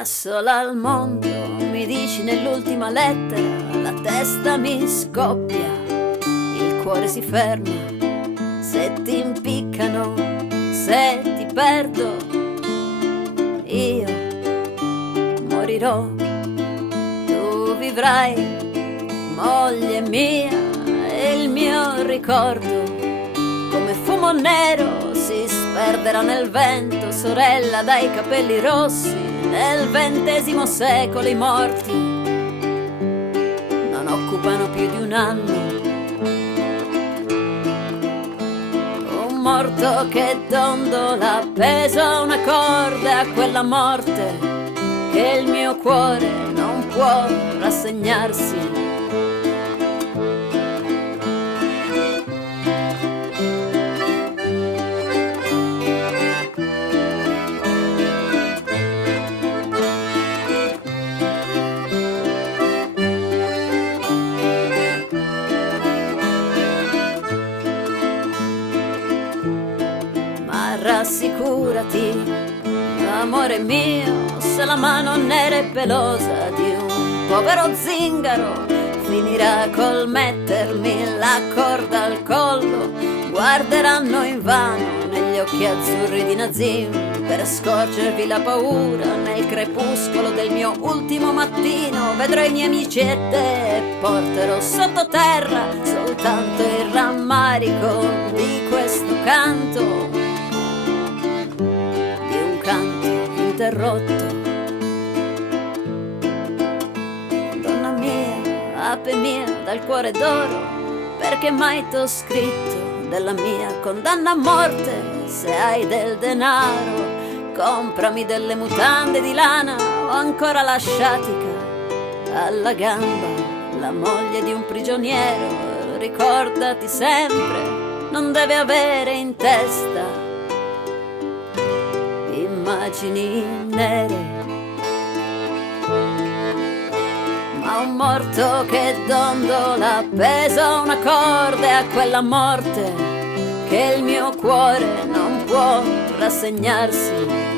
assola al mondo, mi dici nell'ultima lettera, la testa mi scoppia, il cuore si ferma, se ti impiccano, se ti perdo, io morirò, tu vivrai, moglie mia, e il mio ricordo, come fumo nero, si sperderà nel vento, sorella dai capelli rossi, nel XX secolo i morti non occupano più di un anno. Un morto che dondola appeso a una corda, a quella morte che il mio cuore non può rassegnarsi. Rassicurati, amore mio, se la mano nera e pelosa di un povero zingaro finirà col mettermi la corda al collo, guarderanno invano negli occhi azzurri di Nazim per scorgervi la paura nel crepuscolo del mio ultimo mattino. Vedrò i miei amici e te e porterò sottoterra soltanto il rammarico di questo canto interrotto. Donna mia, ape mia dal cuore d'oro, perché mai t'ho scritto della mia condanna a morte? Se hai del denaro, comprami delle mutande di lana o ancora la sciatica alla gamba, la moglie di un prigioniero. Ricordati sempre, non deve avere in testa immagini nere, ma un morto che dondola appeso a una corda, e a quella morte che il mio cuore non può rassegnarsi.